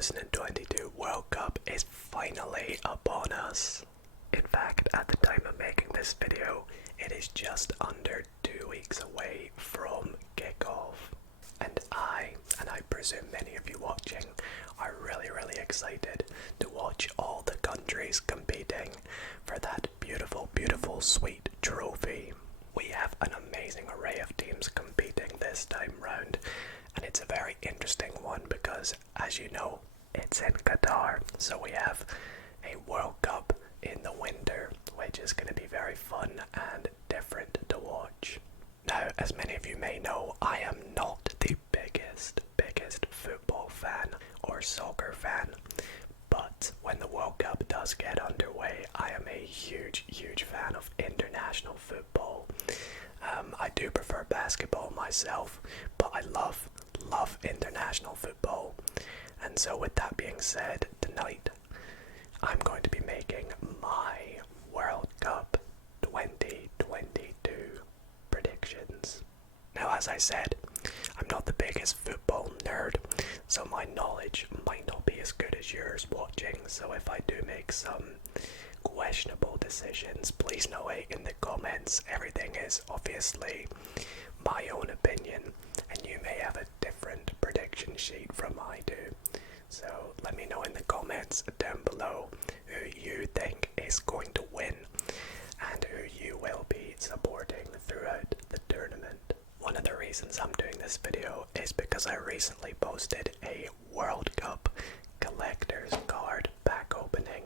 2022 World Cup is finally upon us. In fact, at the time of making this video, it is just under 2 weeks away from kickoff. And I presume many of you watching, are really excited to watch all the countries competing for that beautiful, sweet trophy. We have an amazing array of teams competing this time round, and it's a very interesting one because, as you know, it's in Qatar, so we have a World Cup in the winter, which is going to be very fun and different to watch. Now, as many of you may know, I am not the biggest football fan or soccer fan, but when the World Cup does get underway, I am a huge fan of international football. I do prefer basketball myself, but I love international football. And so with that being said, tonight I'm going to be making my World Cup 2022 predictions. Now, as I said, I'm not the biggest football nerd, so my knowledge might not be as good as yours watching, so if I do make some questionable decisions, please know it in the comments. Everything is obviously my own opinion, and you may have a different prediction sheet from I do. So let me know in the comments down below who you think is going to win and who you will be supporting throughout the tournament. One of the reasons I'm doing this video is because I recently posted a World Cup collector's card pack opening,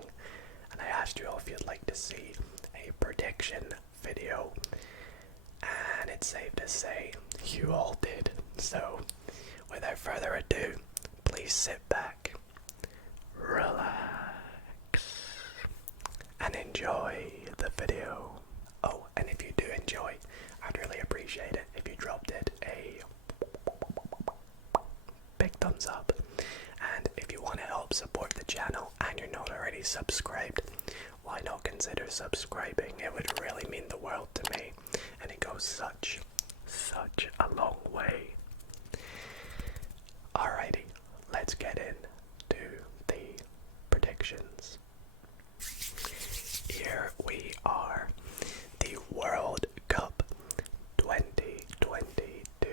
and I asked you all if you'd like to see a prediction video, and it's safe to say you all did. So without further ado, please sit back, relax, and enjoy the video. Oh, and if you do enjoy, I'd really appreciate it if you dropped it a big thumbs up. And if you want to help support the channel and you're not already subscribed, why not consider subscribing? It would really mean the world to me, and it goes such a long way. Alrighty, let's get into the predictions. Here we are, the World Cup 2022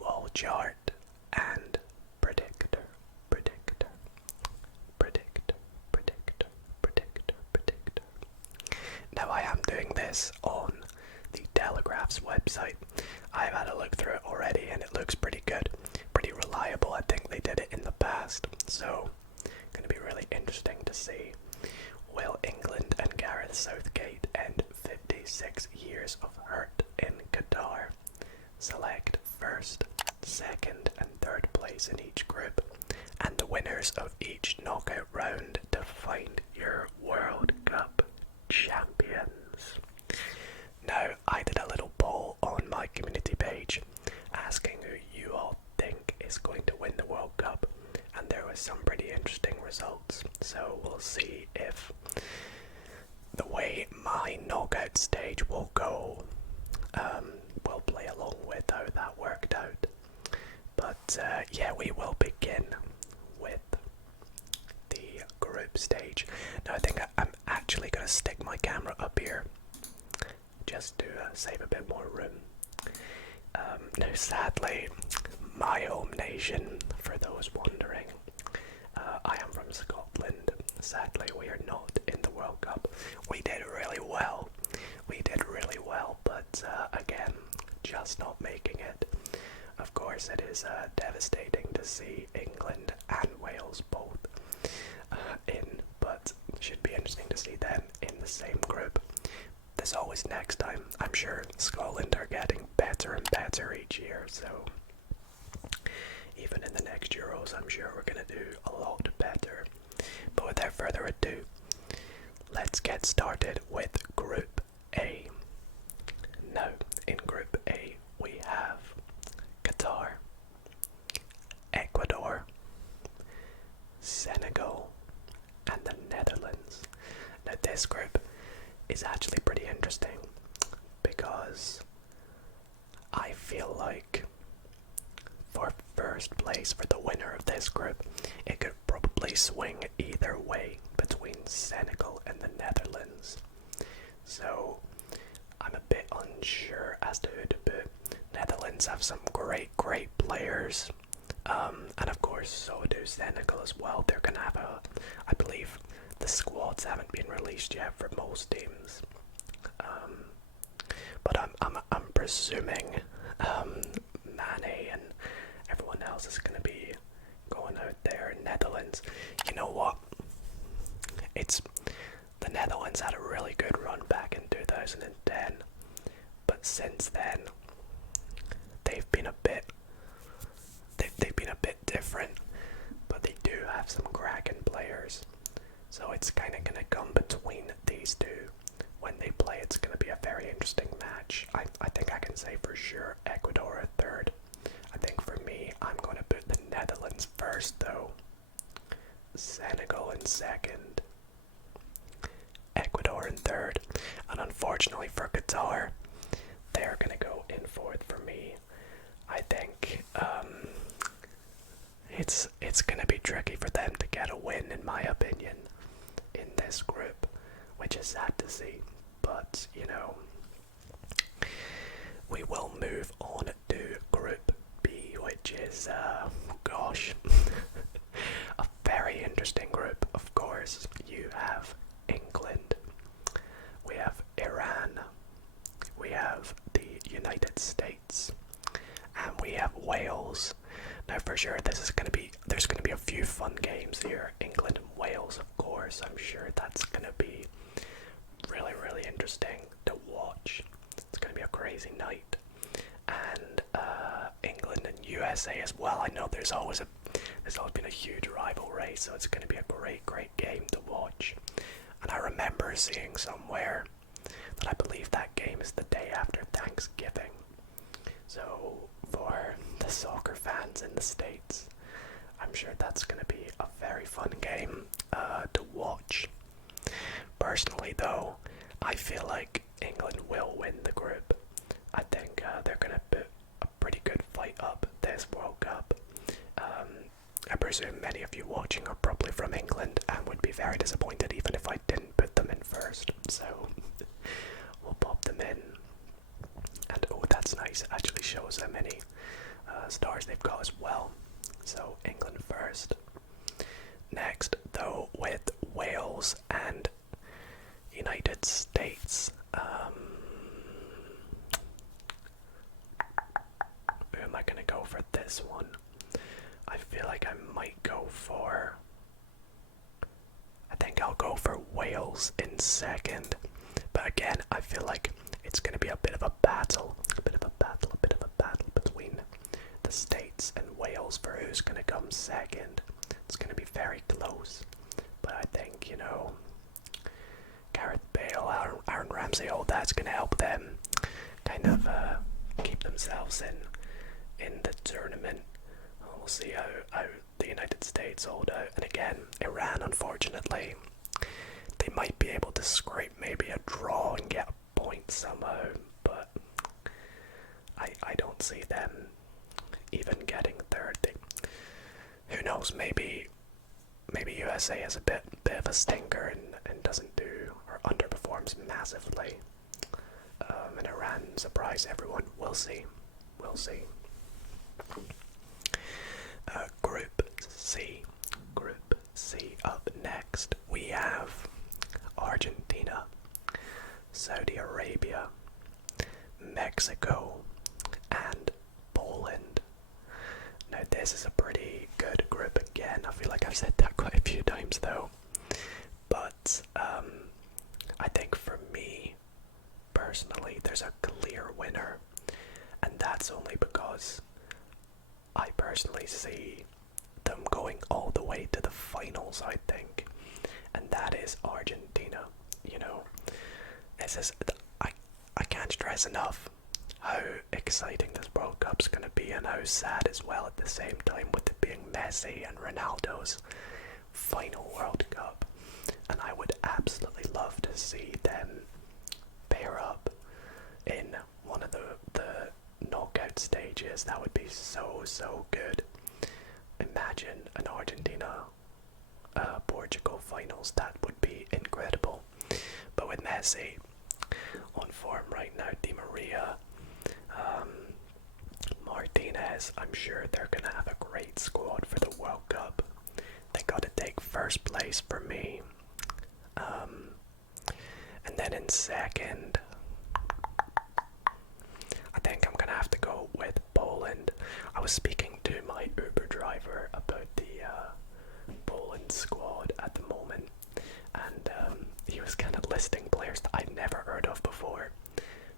wall chart and predictor. Now, I am doing this on the Telegraph's website. I've had a look through it already and it looks pretty good, pretty reliable. I think they did it in the past, so going to be really interesting to see. Will England and Gareth Southgate end 56 years of hurt in Qatar? Select first, second and third place in each group, and the winners of each knockout round to find your World Cup champions. Now, I did a little poll on my community page asking who you all think is going to win the World Cup, and there was some pretty interesting results, so we'll see if the way my knockout stage will go will play along with how that worked out. But yeah, we will begin with the group stage. Now, I think I'm actually going to stick my camera up here just to save a bit more room. Now, sadly, my home nation, for those wondering, I am from Scotland. Sadly, we are not in the World Cup. We did really well, but again, just not making it. Of course, it is devastating to see England and Wales both in, but should be interesting to see them in the same group. There's always next time. I'm sure Scotland are getting better and better each year, so even in the next Euros, I'm sure we're going to do a lot better. But without further ado, let's get started with Group A. Now, in Group A, we have Qatar, Ecuador, Senegal, and the Netherlands. Now, this group is actually pretty interesting because I feel like for first place, for the winner winner of this group. It could probably swing either way between Senegal and the Netherlands. So I'm a bit unsure as to who to put. Netherlands have some great players. And of course, so do Senegal as well. They're gonna have I believe the squads haven't been released yet for most teams. But I'm presuming Mane and everyone else is gonna be going out there. Netherlands, you know what? The Netherlands had a really good run back in 2010, but since then they've been a bit different. But they do have some cracking players, so it's kind of gonna come between these two. When they play, it's gonna be a very interesting match. I think I can say for sure Ecuador a third. I think for me, I'm gonna put the Netherlands first though, Senegal in second, Ecuador in third, and unfortunately for Qatar, they're gonna go in fourth for me. I think it's gonna be tricky for them to get a win, in my opinion, in this group, which is sad to see. But you know, we will move on to Group B, which is gosh, a very interesting group. Of course, you have England, we have Iran, we have the United States, and we have Wales. Now for sure there's gonna be a few fun games here. England and Wales, of course. I'm sure that's gonna be really interesting to watch. It's gonna be a crazy night. And England and USA as well. I know there's always been a huge rivalry, so it's gonna be a great game to watch. And I remember seeing somewhere that I believe that game is the day after Thanksgiving. So for the soccer fans in the States, I'm sure that's going to be a very fun game to watch. Personally though, I feel like England will win the group. I think they're going to put a pretty good fight up this World Cup. I presume many of you watching are probably from England and would be very disappointed even if I didn't put them in first. So we'll pop them in. And oh, that's nice. It actually shows how many stars they've got as well. So England first. Next, though, with Wales and United States. Who am I gonna go for this one? I feel like I might go for. I think I'll go for Wales in second. But again, I feel like it's going to be a bit of a battle between the States and Wales for who's going to come second. It's going to be very close. But I think, you know, Gareth Bale, Aaron Ramsey, all that's going to help them kind of keep themselves in the tournament. We'll see how the United States hold out. And again, Iran, unfortunately, they might be able to scrape maybe a draw and get a point somehow, but I don't see them even getting third. Who knows, maybe USA has a bit of a stinker and doesn't do or underperforms massively. And Iran surprise everyone. We'll see. Group C up next. We have Argentina, Saudi Arabia, Mexico, and Poland. Now this is a pretty good group again. I feel like I've said that quite a few times though. But I think for me, personally, there's a clear winner. And that's only because I personally see them going all the way to the finals, I think. And that is Argentina. You know, I can't stress enough how exciting this World Cup's going to be and how sad as well at the same time with it being Messi and Ronaldo's final World Cup. And I would absolutely love to see them pair up in one of the knockout stages. That would be so good. In imagine an Argentina Portugal finals. That would be incredible. But with Messi on form right now, Di Maria, Martinez, I'm sure they're gonna have a great squad for the World Cup. They gotta take first place for me. And then in second, I think I'm gonna have to go with Poland. I was speaking to my Uber driver about the Poland squad at the moment, and he was kind of listing players that I'd never heard of before,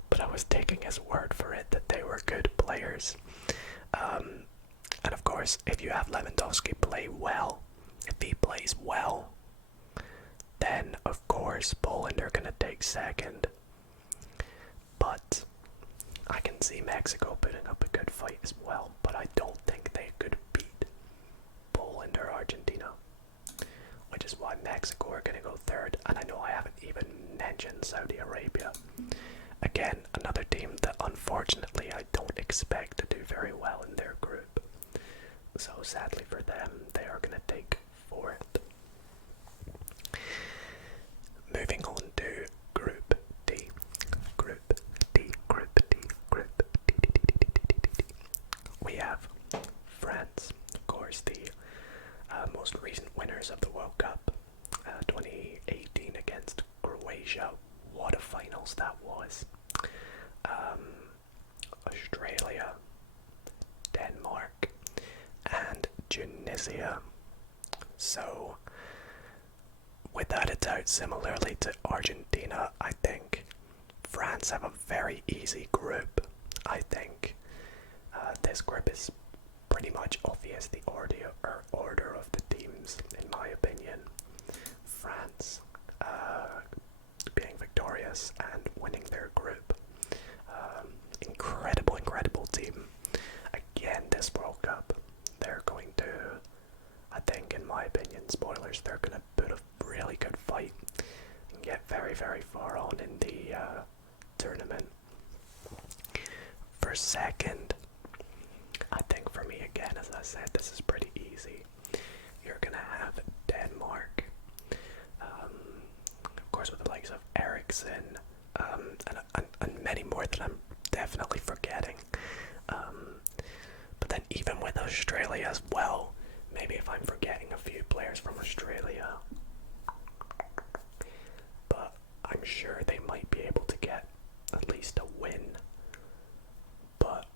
but I was taking his word for it that they were good players. And of course, if you have Lewandowski play well, if he plays well, then of course Poland are gonna take second. But I can see Mexico putting up a good fight as well, but I don't think they could beat Poland or Argentina, which is why Mexico are gonna go third. And I know I haven't even mentioned Saudi Arabia. Again, another team that unfortunately I don't expect to do very well in their group. So sadly for them, they are going to take fourth. Moving on to Group D. Group D. We have France, of course, the most recent winners of the World Cup, 2018 against Croatia. What a finals that was. Australia, Denmark, and Tunisia. So, without a doubt, similarly to Argentina, I think France have a very easy group. I think this group is pretty much obvious, the order of the teams, in my opinion. France being victorious and winning their group. Incredible team. Again, this World Cup, they're going to, I think, in my opinion, spoilers, they're going to put a really good fight and get very far on in the tournament. For second, I think for me, again, as I said, this is pretty easy. You're going to have Denmark, of course, with the likes of Ericsson, and many more that I'm definitely forgetting. But then even with Australia as well, maybe if I'm forgetting a few players from Australia, but I'm sure they might be able to get at least a win, but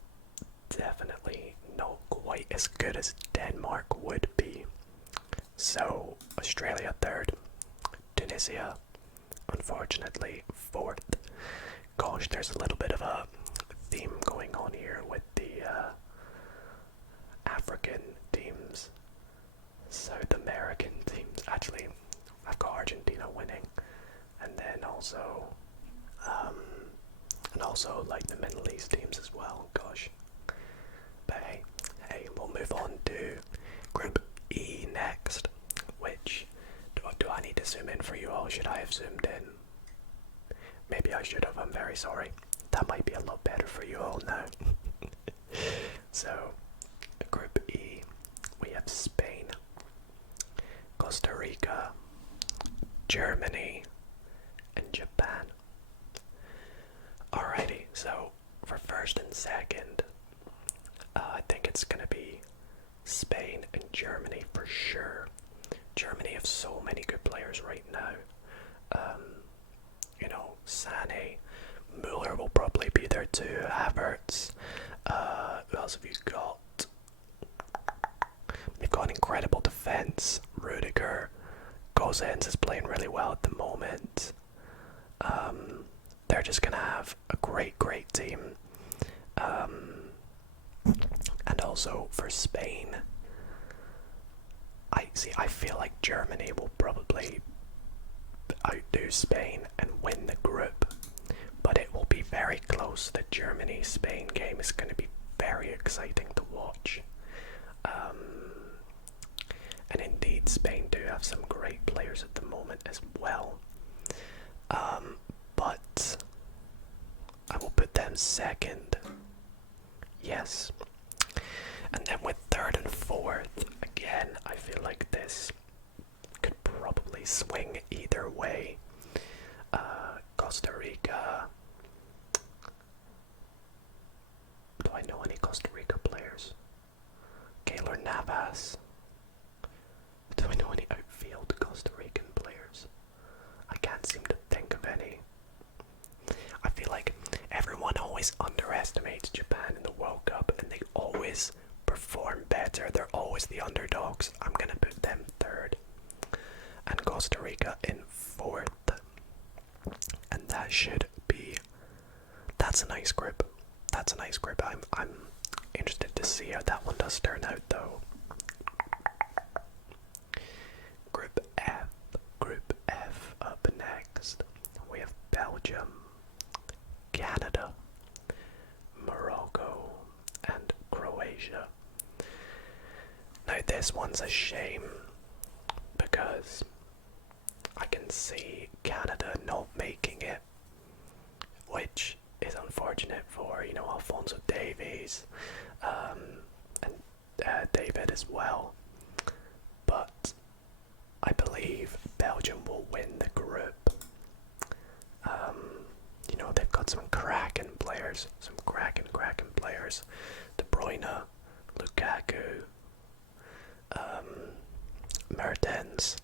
definitely not quite as good as Denmark would be. So Australia third, Tunisia unfortunately fourth. Gosh, there's a little bit of a theme going on here with the African teams, South American teams. Actually, I've got Argentina winning, and then also like the Middle East teams as well. Gosh, but hey, we'll move on to Group E next. Which do I need to zoom in for you all? Should I have zoomed in? Maybe I should have. I'm very sorry. That might be a lot better for you all now. So, Group E, we have Spain, Costa Rica, Germany, and Japan. Alrighty, so for first and second, I think it's gonna be Spain and Germany for sure. Germany have so many good players right now. Sané, Müller will probably be there too, Havertz. Who else have you got? They've got an incredible defense. Rudiger, Gosens is playing really well at the moment. They're just gonna have a great team. And also for Spain, I feel like Germany will probably outdo Spain and win the group, but it will be very close. The Germany-Spain game is going to be very exciting to watch. And indeed, Spain do have some great players at the moment as well. But I will put them second. Yes. And then with third and fourth, fourth. Again, I feel like this could probably swing either way. Costa Rica. Do I know any Costa Rica players? Keylor Navas. Do I know any outfield Costa Rican players? I can't seem to think of any. I feel like everyone always underestimates Japan in the World Cup and they always perform better. They're always the underdogs. I'm gonna put them third and Costa Rica in fourth. And that should be, that's a nice group. That's a nice group. I'm interested to see how that one does turn out though. Group F up next. We have Belgium, Canada, Morocco, and Croatia. Now this one's a shame because I can see Canada not making it, which is unfortunate for, you know, Alphonso Davies and David as well. But I believe Belgium will win the group. You know, they've got some cracking players, cracking players. De Bruyne, Lukaku, Mertens,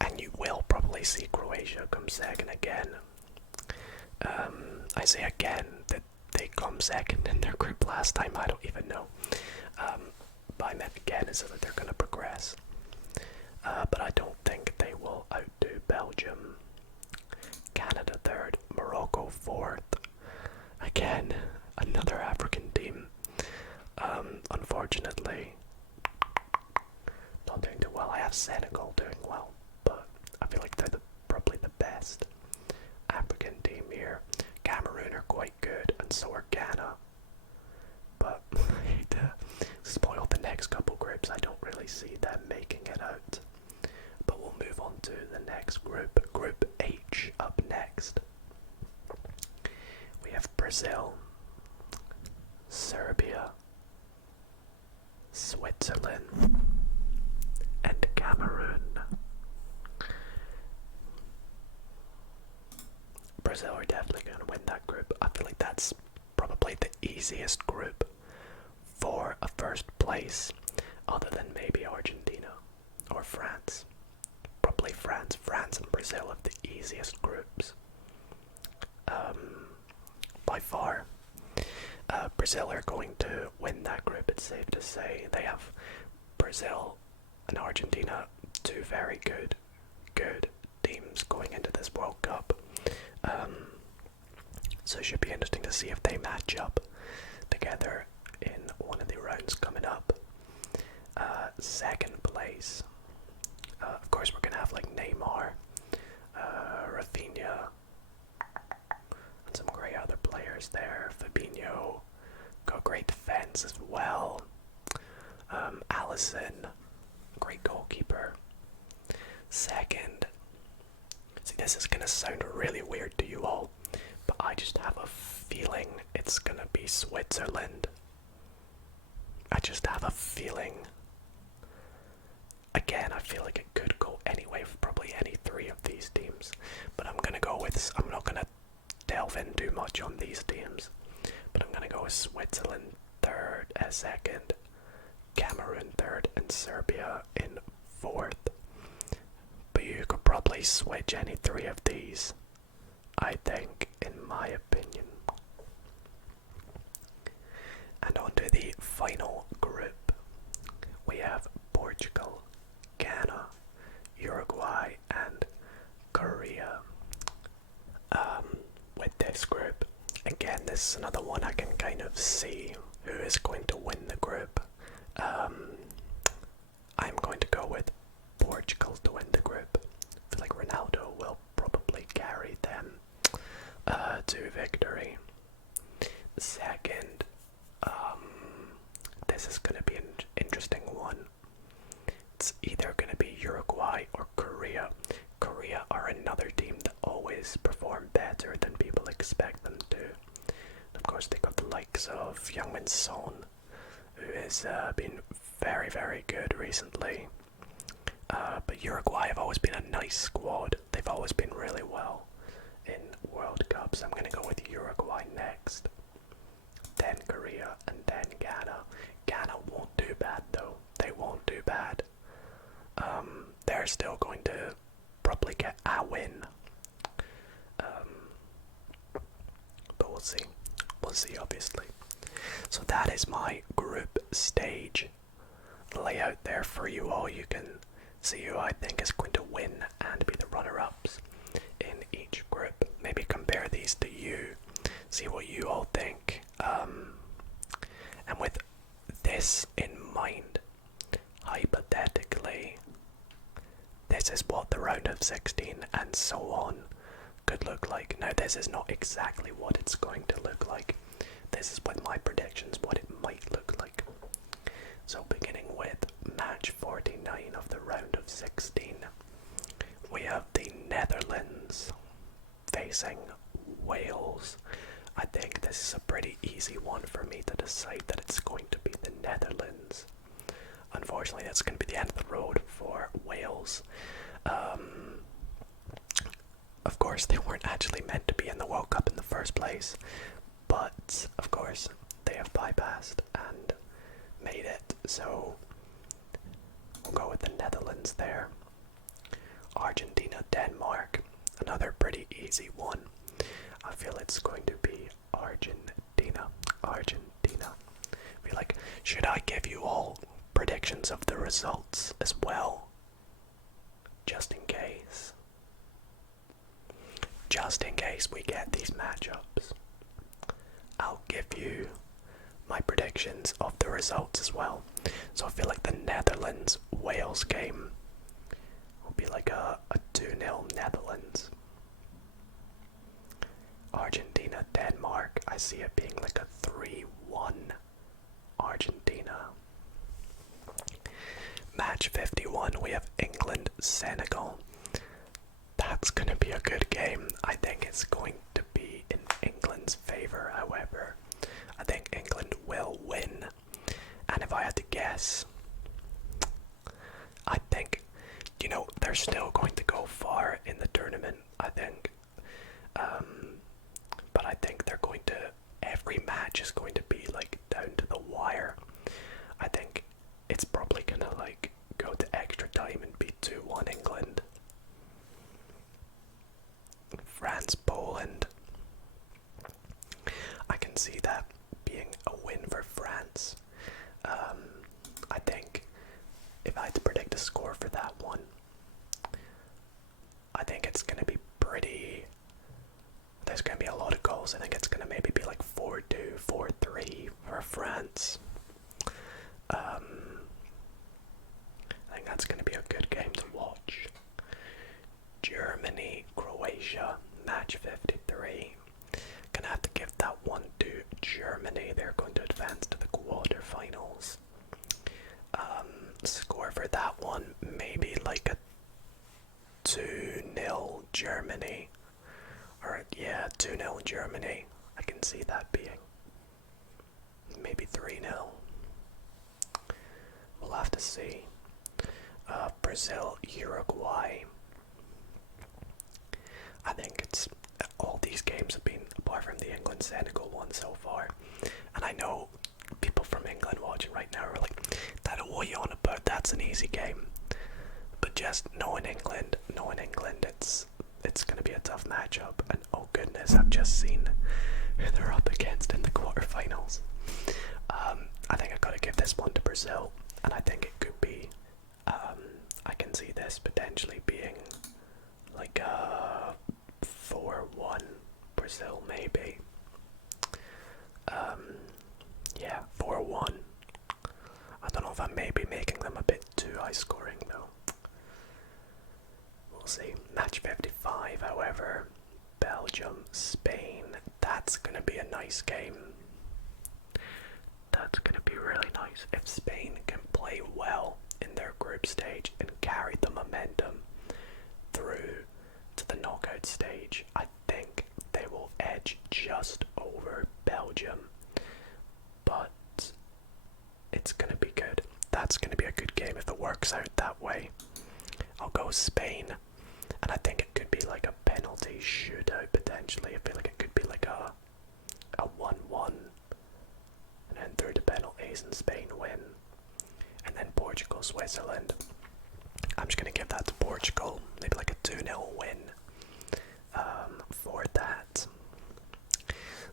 and you will probably see Croatia come second again. I say again that they come second in their group last time, I don't even know. But I meant again is that they're going to progress. But I don't think they will outdo Belgium. Canada third, Morocco fourth. Again, another African team. Unfortunately, not doing too well. I have Senegal doing well, but I feel like they're probably the best African team here. Cameroon are quite good, and so are Ghana. But I hate to spoil the next couple groups. I don't really see them making it out. But we'll move on to the next group. Group H up next. We have Brazil, Serbia, Switzerland, and Cameroon. Brazil are definitely going to win that group. I feel like that's probably the easiest group for a first place, other than maybe Argentina or France. Probably France. France and Brazil have the easiest groups. By far. Brazil are going to win that group, it's safe to say. They have Brazil and Argentina, two very good teams going into this World Cup. So it should be interesting to see if they match up together in one of the rounds coming up. Second place. Of course, we're going to have like Neymar, Rafinha, and some great other players there. Fabinho, got great defense as well. Alisson, great goalkeeper. Second, see, this is going to sound really weird to you all, but I just have a feeling it's going to be Switzerland. I just have a feeling. Again, I feel like it could go anyway for probably any three of these teams, but I'm not going to delve in too much on these teams, but I'm going to go with Switzerland third, second, Cameroon third, and Serbia in fourth. But you could probably switch any three of these, I think, in my opinion. And on to the final group. We have Portugal, Ghana, Uruguay, and Korea. With this group, again, this is another one I can kind of see who is going to win the group. I'm going to go with Portugal to win the group. I feel like Ronaldo will probably carry them to victory. Second, this is going to be an interesting one. It's either going to be Uruguay or Korea. Korea are another team that always perform better than people expect them to. And of course, they got the likes of Youngmin Son, who has been recently. But Uruguay have always been a nice squad. They've always been really well in World Cups. I'm going to go with Uruguay next. Then Korea and then Ghana. Ghana won't do bad though. They won't do bad. They're still going to probably get a win. But we'll see. We'll see, obviously. So that is my group stage layout there for you all. You can see who I think is going to win and be the runner-ups in each group. Maybe compare these to you, see what you all think. And with this in mind, hypothetically, this is what the round of 16 and so on could look like. Now, this is not exactly what it's going to look like. This is with my predictions, what it might look like. So beginning with match 49 of the round of 16, we have the Netherlands facing Wales. I think this is a pretty easy one for me to decide that it's going to be the Netherlands. Unfortunately, that's going to be the end of the road for Wales. Of course, they weren't actually meant to be in the World Cup in the first place, but of course, they have bypassed and made it, so we'll go with the Netherlands there. Argentina, Denmark, another pretty easy one. I feel it's going to be Argentina. I feel like, should I give you all predictions of the results as well? Just in case. Just in case we get these matchups, I'll give you my predictions of the results as well. So I feel like the Netherlands-Wales game will be like a 2-0 Netherlands. Argentina-Denmark, I see it being like a 3-1 Argentina. Match 51, we have England-Senegal. That's going to be a good game. I think it's going to be in England's favour, however. I think England will win. And if I had to guess, I think, they're still going to go far in the tournament, I think. But I think they're going to, every match is going to be like down to the wire. I think it's probably going to like go to extra time and be 2-1 England. France, Poland. I can see that being a win for France. I think if I had to predict a score for that one, I think it's going to be pretty... There's going to be a lot of goals. I think it's going to maybe be like 4-2, 4-3 for France. I think that's going to be a good game to watch. Germany, Croatia, match 53. Gonna have to give that one to Germany. They're going to advance to the quarterfinals. Score for that one, maybe like a 2-0 Germany. Or, yeah, 2-0 Germany. I can see that being. Maybe 3-0. We'll have to see. Brazil, Uruguay. I think it's all these games have been, apart from the England-Senegal one so far, and I know people from England watching right now are like, "That what are you on about? That's an easy game." But just knowing England, it's going to be a tough matchup. And oh goodness, I've just seen who they're up against in the quarterfinals. I think I've got to give this one to Brazil, and I think it could be. I can see this potentially being like a 4-1 Brazil, maybe. Yeah, 4-1. I don't know if I'm maybe making them a bit too high scoring though. We'll see. Match 55, however, Belgium, Spain. That's gonna be a nice game. That's gonna be really nice. If Spain can play well in their group stage and carry the momentum through to the knockout stage, I think they will edge just over Belgium. But it's gonna be good. That's gonna be a good game if it works out that way, I'll go Spain. And I think it could be like a penalty shootout potentially. I feel like it could be like a 1-1. And then through the penalties and Spain win. And then Portugal, Switzerland. I'm just going to give that to Portugal. Maybe like a 2-0 win for that.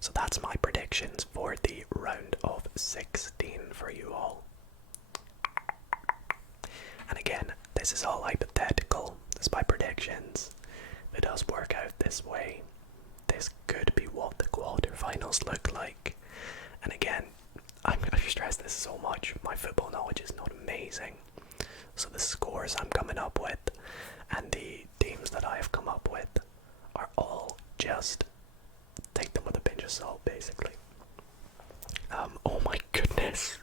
So that's my predictions for the round of 16 for you all. And again, this is all hypothetical. This is my predictions. If it does work out this way, this could be what the quarterfinals look like. And again, I'm going to stress this so much. My football knowledge is not amazing. So the scores I'm coming up with and the teams that I have come up with are all just take them with a pinch of salt, basically. Oh my goodness.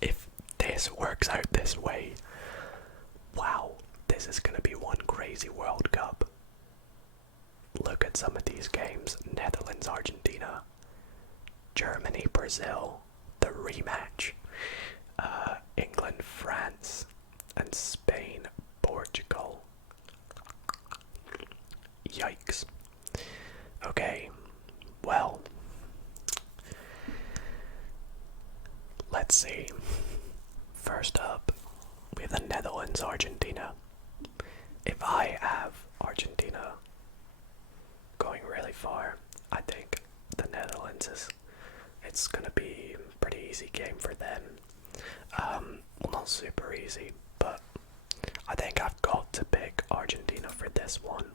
If this works out this way, wow, this is going to be one crazy World Cup. Look at some of these games. Netherlands, Argentina, Germany, Brazil, the rematch, England, France, and Spain, Portugal. Yikes. Okay, well, let's see. First up, we have the Netherlands, Argentina. If I have Argentina going really far, I think the Netherlands it's gonna be a pretty easy game for them. Well, not super easy, but I think I've got to pick Argentina for this one.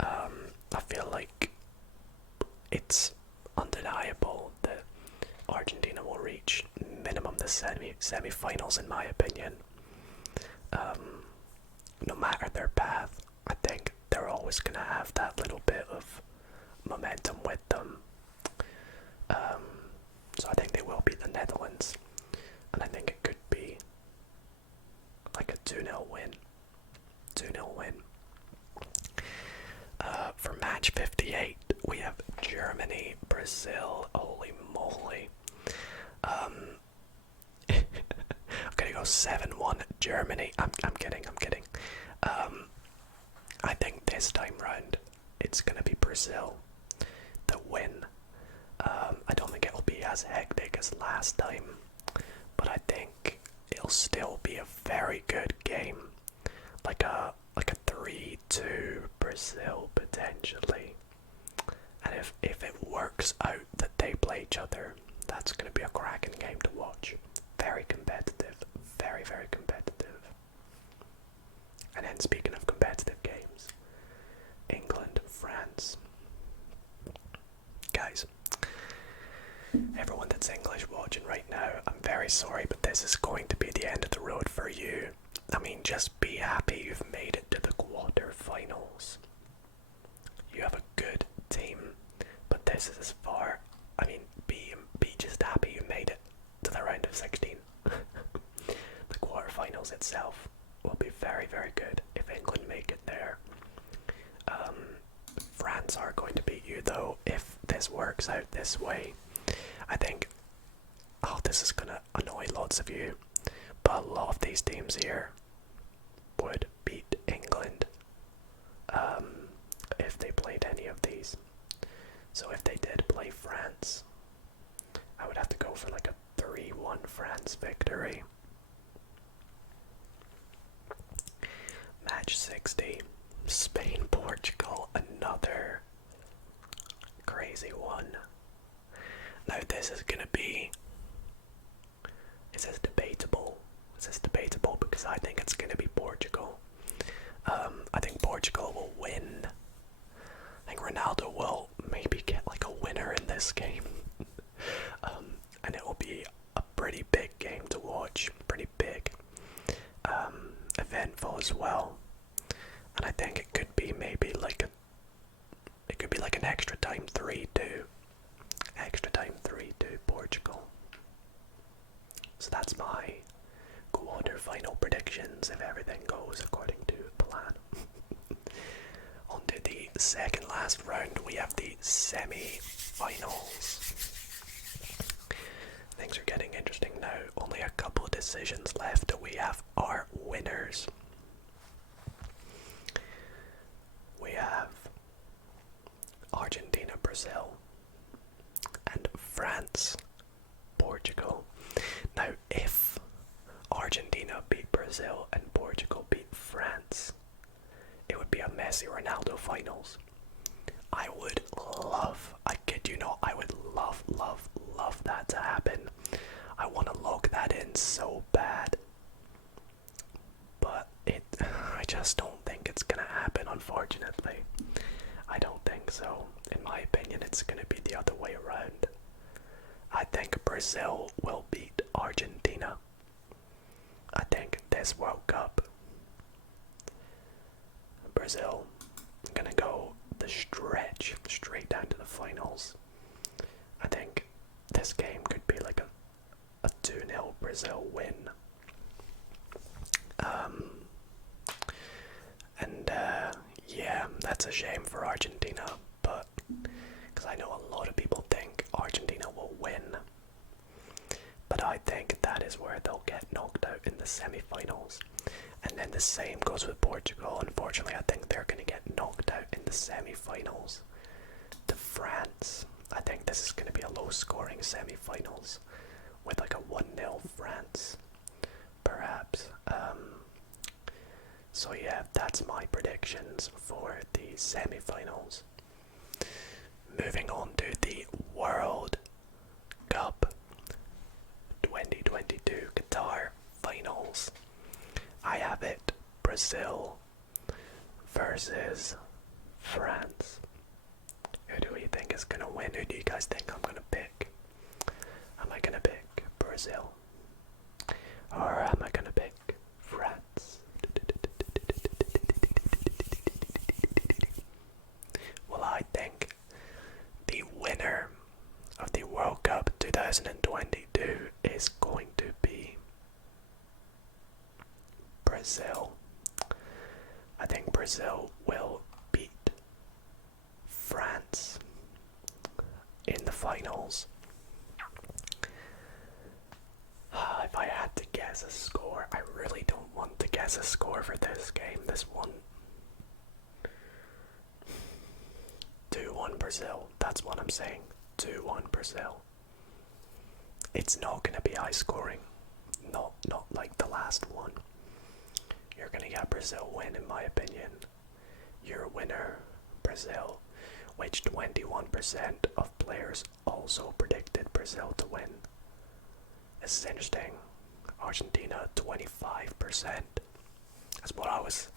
I feel like it's undeniable that Argentina will reach minimum the semi-finals, in my opinion. No matter their path, I think they're always going to have that little bit of momentum with them. So I think they will beat the Netherlands, and I think it could be like a 2-0 win. 2-0 win. For match 58, we have Germany, Brazil. Holy moly. I'm gonna go 7-1 Germany. I'm kidding. I think this time round it's gonna be Brazil that win. I don't think it'll be as hectic as last time, but I think it'll still be a very good game. Like a 3-2 Brazil potentially. And if it works out that they play each other, that's going to be a cracking game to watch. Very competitive. Very, very competitive. And then speaking of competitive games, England, France. Guys, everyone that's English watching right now, I'm very sorry, but this is going to be the end of the road for you. I mean, just be happy you've made it to the quarterfinals. You have a good team, but this is as far. I mean, be just happy you made it to the round of 16. The quarterfinals itself will be very, very good if England make it there. France are going to beat you though if this works out this way. I think, this is gonna annoy lots of you, but a lot of these teams here would beat England if they played any of these. So if they did play France, I would have to go for like a 3-1 France victory. Match 60, Spain, Portugal, another crazy one. Now this is gonna be, is this debatable? Is this debatable? Because I think it's gonna be Portugal. I think Portugal will win. I think Ronaldo will maybe get like a winner in this game. And it will be a pretty big game to watch, pretty big, eventful as well. And I think it could be maybe like an extra time 3-2. Extra time 3-2 Portugal. So that's my quarter-final predictions if everything goes according to plan. On to the second last round, we have the semi-finals. I things are getting interesting now. Only a couple of decisions left. We have our winners. We have Argentina, Brazil, and France, Portugal. Now, if Argentina beat Brazil and Portugal beat France, it would be a Messi Ronaldo finals. I would love, I kid you not, I would love that to happen. I want to log that in so bad. But I just don't think it's gonna happen, unfortunately. I don't think so. In my opinion, it's gonna be the other way around. I think Brazil will beat Argentina. I think this World Cup, Brazil, gonna go the stretch straight down to the finals. I think this game could be like a 2-0 Brazil win. Yeah, that's a shame for Argentina, but because I know a lot of people think Argentina will win, but I think that is where they'll get knocked out in the semi-finals. And then the same goes with Portugal. Unfortunately, I think they're going to get knocked out in the semi-finals to France. I think this is going to be a low-scoring semi-finals with like a 1-0 France, perhaps. So yeah, that's my predictions for the semi-finals. Moving on to the World Cup 2022 Qatar finals. I have it, Brazil versus France. Who do we think is going to win? Who do you guys think I'm going to pick? Am I going to pick Brazil? Or am I going to pick France? Well, I think the winner of the World Cup 2022 is going to be Brazil. I think Brazil will beat France in the finals. If I had to guess a score, I really don't want to guess a score for this game. This one, 2-1 Brazil. That's what I'm saying. 2-1 Brazil. It's not going to be high scoring. Not like the last one. You're going to get Brazil win, in my opinion. Your winner, Brazil, which 21% of players also predicted Brazil to win. This is interesting. Argentina, 25%. That's what I was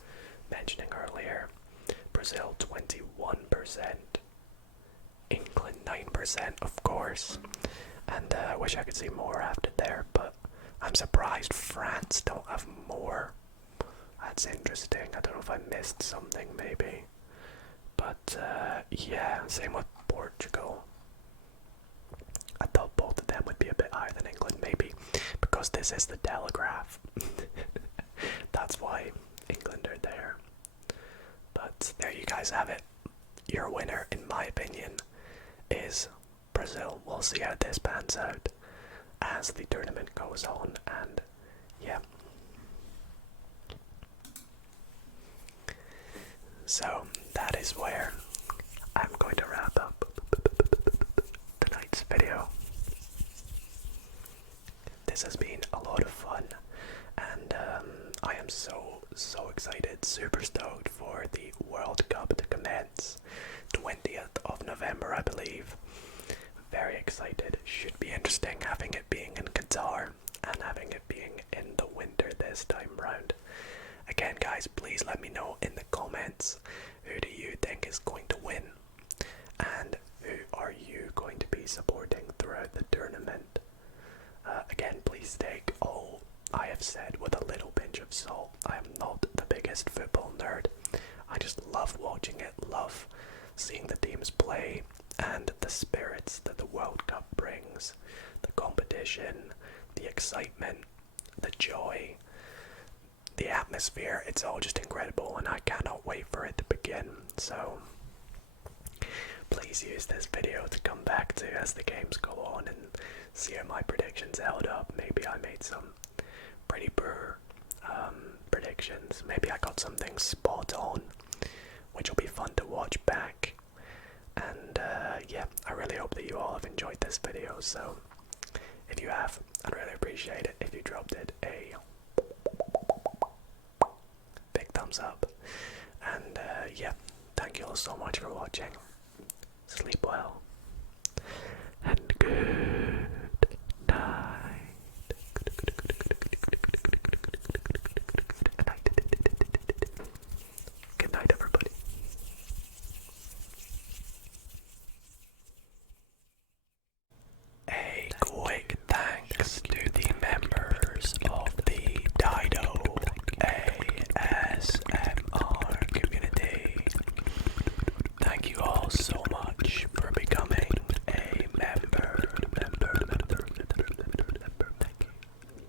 mentioning earlier. Brazil, 21%. England, 9%, of course. And I wish I could see more after there, but I'm surprised France don't have more. That's interesting. I don't know if I missed something, maybe. But, yeah, same with Portugal. I thought both of them would be a bit higher than England, maybe, because this is the Telegraph. That's why England are there. But there you guys have it. Your winner, in my opinion, is Brazil. We'll see how this pans out as the tournament goes on, and yeah. So that is where I'm going to wrap up tonight's video. This has been a lot of fun, and I am so excited, super stoked for the World Cup to commence 20th of November, I believe. Very excited. Should be interesting having it being in Qatar and having it being in the winter this time round. Again, guys, please let me know in the comments, who do you think is going to win, and who are you going to be supporting throughout the tournament. Again, please take all I have said with a little pinch of salt. I am not the biggest football nerd. I just love watching it, love seeing the teams play, and the spirits that the World Cup brings. The competition, the excitement, the joy, the atmosphere. It's all just incredible, and I cannot wait for it to begin. So please use this video to come back to as the games go on and see how my predictions held up. Maybe I made some pretty poor predictions. Maybe I got something spot on, which will be fun to watch back. And yeah, I really hope that you all have enjoyed this video. So if you have, I'd really appreciate it if you dropped it a big thumbs up. And yeah, thank you all so much for watching. Sleep well.